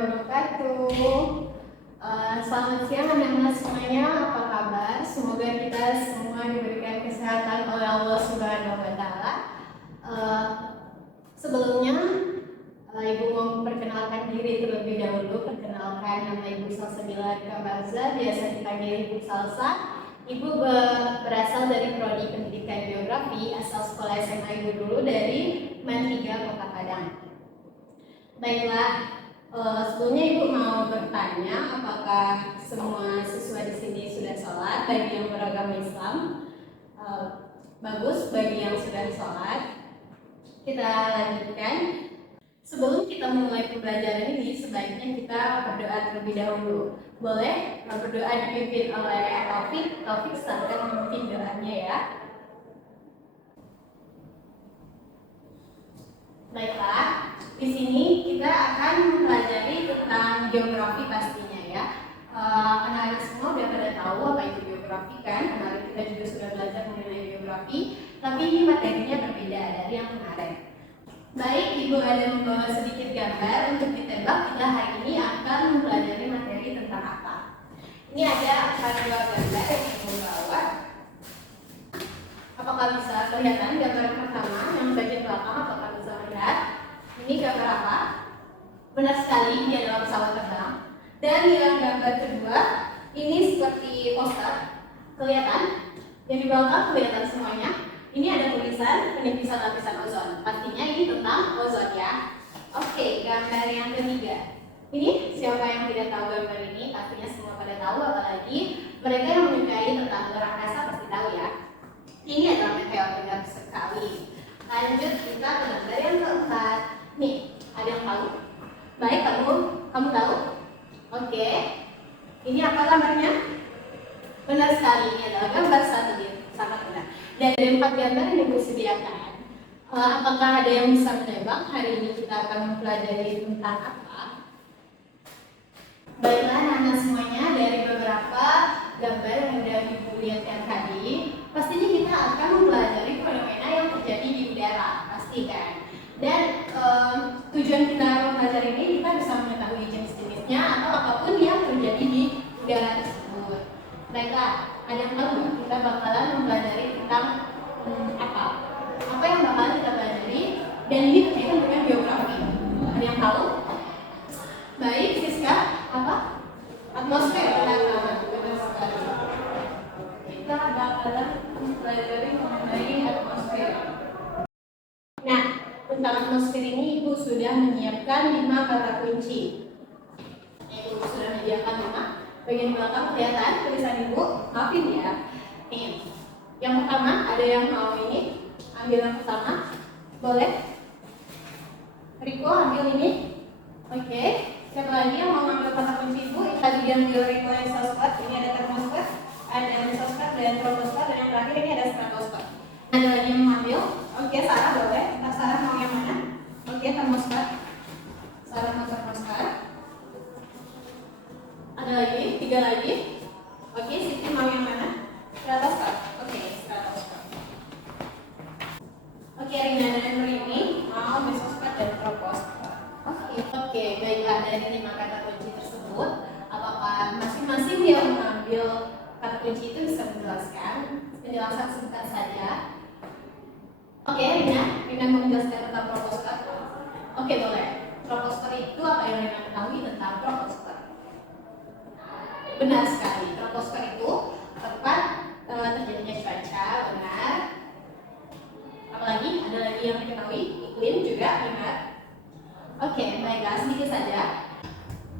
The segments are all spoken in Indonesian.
wabarakatuh. Selamat siang anak-anak semuanya, apa kabar? Semoga kita semua diberikan kesehatan oleh Allah Subhanahu wa Ta'ala. Sebelumnya, Ibu mau memperkenalkan diri terlebih dahulu. Perkenalkan, nama Ibu Salsabila Kabaza, biasa dipanggil Ibu Salsa. Ibu berasal dari Prodi Pendidikan Geografi, asal sekolah SMA Ibu dulu dari MAN 3 Kota Padang. Baiklah, sebelumnya Ibu mau bertanya apakah semua siswa di sini sudah sholat bagi yang beragama Islam. Bagus, bagi yang sudah sholat. Kita lanjutkan. Sebelum kita mulai pembelajaran ini, sebaiknya kita berdoa terlebih dahulu. Boleh berdoa dipimpin oleh Taufik. Taufik silakan memimpin doanya ya. Baiklah, di sini kita akan mempelajari tentang geografi pastinya ya. Anak-anak semua sudah pada tahu apa itu geografi kan? Kemarin kita juga sudah belajar mengenai geografi, tapi ini materinya berbeda dari yang kemarin. Baik, Ibu ada membawa sedikit gambar untuk ditebak kita hari ini akan mempelajari materi tentang apa. Ini ada 4 buah gambar yang Ibu bawa. Apakah bisa kelihatan gambar pertama yang bagian belakang? Apakah bisa melihat? Ini gambar apa? Benar sekali, ini adalah pesawat terbang. Dan yang gambar kedua, ini seperti poster. Kelihatan? Yang di belakang kelihatan semuanya. Ini ada tulisan penipisan lapisan ozon. Pastinya ini tentang ozon ya. Oke, gambar yang ketiga. Ini siapa yang tidak tahu gambar ini? Pastinya semua pada tahu, apalagi mereka yang menyukai tentang luar angkasa pasti tahu ya. Ini adalah meteor, benar sekali. Lanjut kita ke gambar yang keempat. Nih, ada yang tahu? Baik, kamu tahu? Oke. Ini apa gambarnya? Benar sekali, ini adalah gambar satelit. Sangat benar. Dan dari 4 gambar yang Ibu sediakan, apakah ada yang bisa menebak hari ini kita akan mempelajari tentang apa? Baiklah anak-anak semuanya, dari beberapa gambar yang sudah Ibu lihatkan tadi, pastinya kita akan mempelajari fenomena yang terjadi di udara, pasti kan? Dan tujuan kita mempelajari ini kita bisa mengetahui jenis-jenisnya atau apapun yang terjadi di udara tersebut. Baiklah, ada yang tahu nggak? Kita bakalan mempelajari tentang apa? Apa yang bakalan kita pelajari? Dan ini berkaitan dengan geografi. Ada yang tahu? Baik, Siska, apa? Atmosfer. Benar sekali. Kita bakalan mempelajari mengenai atmosfer. Nah, tentang atmosfer ini Ibu sudah menyiapkan 5 kata kunci. Ibu sudah menyiapkan 5. Bagian belakang kelihatan tulisan Ibu, maafin ya. Nih, yang pertama ada yang mau ini ambil yang pertama, boleh? Riko ambil ini, oke. Siapa lagi yang mau ambil kata kunci Ibu? Tadi diambil Riko yang sosfat, ini ada termosfer, ada sosfat dan troposfer, dan yang terakhir ini ada stratosfer. Ada lagi yang mau ambil? Oke, Sarah boleh. Sarah mau yang mana? Oke, termosfer. Sarah mau termosfer. Ada lagi, 3 lagi. Oke, Siti mau yang mana? Stratosfer. Oke, stratosfer. Oke, Rina dan Rini mau mesosfer dan troposfer. Oke, baiklah dari 5 kata kunci tersebut, apakah masing-masing yang mengambil kata kunci itu bisa menjelaskan? Penjelasan singkat saja. Oke, Rina mau menjelaskan tentang troposfer. Oke, boleh. Troposfer itu apa yang Rina ketahui tentang troposfer? Benar sekali, troposfer itu tempat terjadinya cuaca, benar. Apalagi ada lagi yang diketahui, iklim juga benar. Oke, baiklah sedikit saja.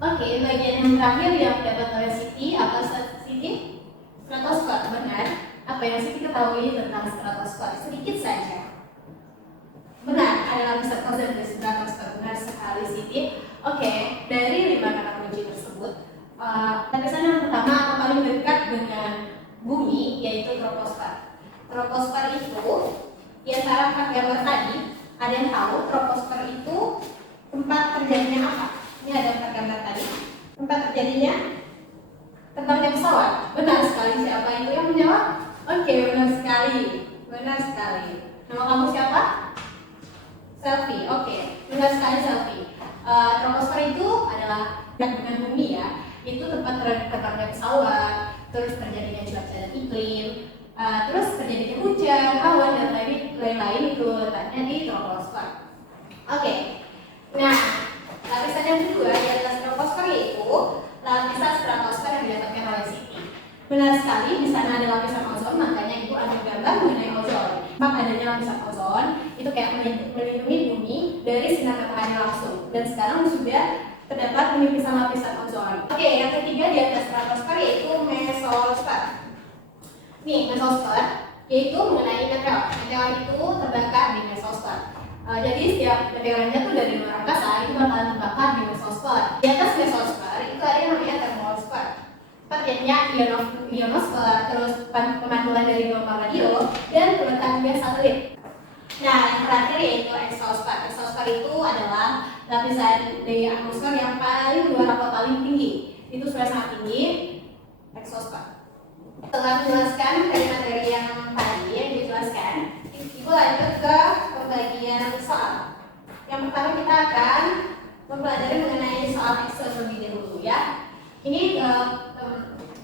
Oke, bagian yang terakhir yang dapat oleh Siti, apa Siti? Stratosfer, benar. Apa yang Siti ketahui tentang stratosfer? Sedikit saja. Benar, ada lapisan ozon di stratosfer, benar sekali Siti. Oke, dari 5 kata kunci tersebut, lapisan yang pertama atau paling dekat dengan bumi yaitu troposfer. Troposfer itu di antara 4 gambar tadi, ada yang tahu troposfer itu tempat terjadinya apa? Ini ada 4 gambar tadi. Tempat terjadinya terbangnya pesawat. Benar sekali, siapa itu yang menjawab? Oke, benar sekali. Benar sekali. Nama kamu siapa? Selfie. Oke, benar sekali Selfie. Troposfer itu adalah adalah dengan bumi ya, itu tempat terbangnya pesawat, terus terjadinya cuaca dan iklim, terus terjadinya hujan, awan dan lain-lain itu letaknya di troposfer. Oke. Nah, lapisan yang kedua di atas troposfer yaitu lapisan stratosfer yang didapatkan oleh CP. Benar sekali, di sana ada lapisan ozon, makanya ibu ada gambar mengenai ozon. Maka adanya lapisan ozon itu kayak melindungi bumi dari sinar matahari langsung. Dan sekarang sudah terdapat penipisan lapisan ozon. Oke, yang ketiga di atas stratosfer yaitu mesosfer. Nih, mesosfer yaitu mengenai meteor. Meteor itu terbakar di mesosfer. Jadi setiap meteornya tuh dari luar angkasa itu bakalan terbakar di mesosfer. Di atas mesosfer itu ada yang namanya termosfer. Terjadinya ionosfer, terus pemantulan dari gelombang radio dan terletaknya satelit. Nah, yang terakhir yaitu exosfer. Exosfer itu adalah lapisan dari atmosfer yang paling luar atau paling tinggi. Itu sudah sangat tinggi, exosfer. Setelah menjelaskan materi yang tadi yang dijelaskan, ibu lanjut ke pembagian soal. Yang pertama kita akan mempelajari mengenai soal Excel terlebih dahulu ya. Ini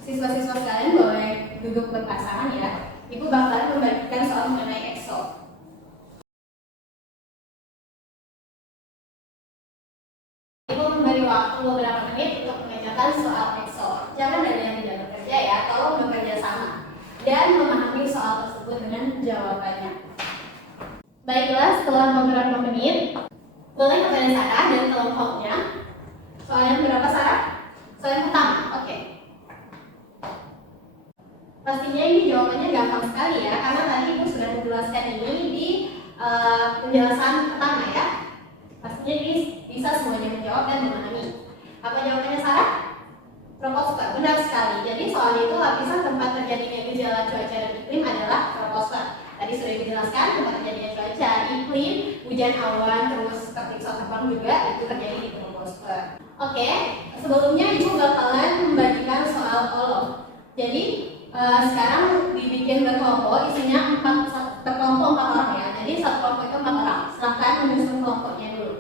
siswa-siswa sekalian boleh duduk berpasangan ya. Ibu bakalan membagikan soal mengenai Excel. Ibu memberi waktu beberapa menit untuk mengerjakan soal Excel. Jangan ada yang tidak bekerja ya, tolong bekerja sama dan memahami soal tersebut dengan jawabannya. Baiklah, setelah beberapa menit, boleh kepada Sarah dan kelompoknya. Soal yang berapa Sarah? Soal yang pertama, oke. Pastinya ini jawabannya gampang sekali ya, karena tadi ibu sudah menjelaskan ini di penjelasan pertama ya. Pastinya ini bisa semuanya menjawab dan memahami. Apa jawabannya Sarah? Troposfer, benar sekali. Jadi soal itu lapisan tempat terjadinya gejala cuaca dan iklim adalah troposfer. Tadi sudah dijelaskan tempat terjadinya cuaca, iklim, hujan, awan, terus seperti pesawat terbang juga itu terjadi di troposfer. Oke, sebelumnya ibu bakalan membagikan soal kolom. Jadi sekarang dibikin berkelompok, isinya berkelompok 4 orang ya. Jadi satu kelompok itu 4 orang. Silahkan menyusun kelompoknya dulu.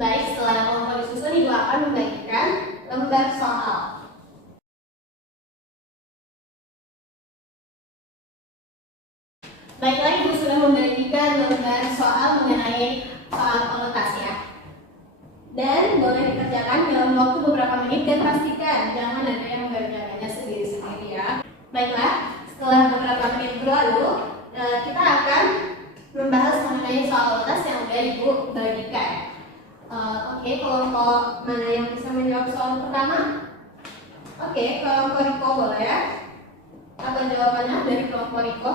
Baik, setelah kelompok disusun, ibu akan membagikan lembar soal. Baiklah, ibu sudah membagikan lembar soal mengenai soal peletas ya. Dan boleh dikerjakan dalam waktu beberapa menit dan pastikan jangan ada yang mengerjakannya sendiri-sendiri ya. Baiklah, setelah beberapa menit berlalu, kita akan membahas mengenai soal peletas yang sudah ibu bagikan. Oke, kelompok mana yang bisa menjawab soal pertama? Oke, kelompok Riko boleh ya. Apa jawabannya dari kelompok Riko?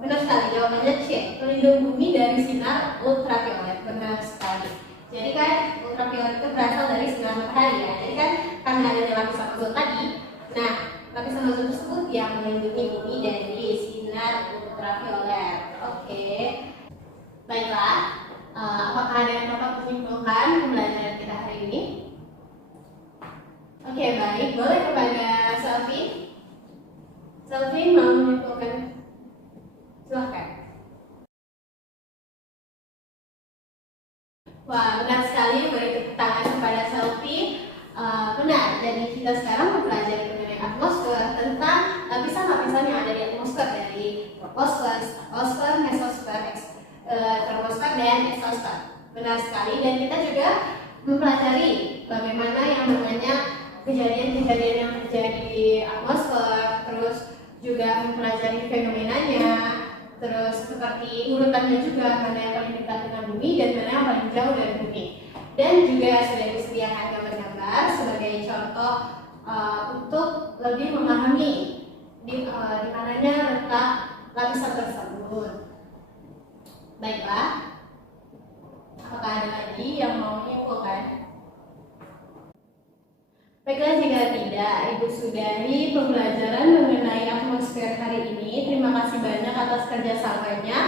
Benar sekali, jawabannya C. Pelindung bumi dari sinar ultraviolet. Benar sekali. Jadi kan ultraviolet itu berasal dari sinar matahari ya. Jadi kan karena adanya lapisan ozon tadi, nah lapisan ozon tersebut yang melindungi bumi dari sinar ultraviolet. Oke. Baiklah, apakah ada yang dapat menyimpulkan pembelajaran kita hari ini? Oke, baik. Boleh kepada Selvi. Selvi mau menyimpulkan? Silahkan. Wah, benar sekali, beri tepuk tangan kepada Selvi. Benar, jadi kita sekarang mempelajari mengenai atmosfer, tentang lapisan-lapisan yang ada di atmosfer dari troposfer, stratosfer, mesosfer, termosfer, dan exosfer. Benar sekali, dan kita juga mempelajari bagaimana yang namanya kejadian-kejadian yang terjadi di atmosfer, terus juga mempelajari fenomenanya, terus seperti urutannya juga mana yang paling dekat dengan bumi dan mana yang paling jauh dari bumi. Dan juga sudah disediakan gambar-gambar sebagai contoh untuk lebih memahami di mananya letak lapisan tersebut. Baiklah, apakah ada lagi yang mau menyimpulkan? Baiklah, jika tidak, ibu sudahi pembelajaran mengenai atmosfer hari ini. Terima kasih banyak atas kerjasamanya.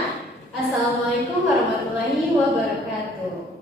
Assalamualaikum warahmatullahi wabarakatuh.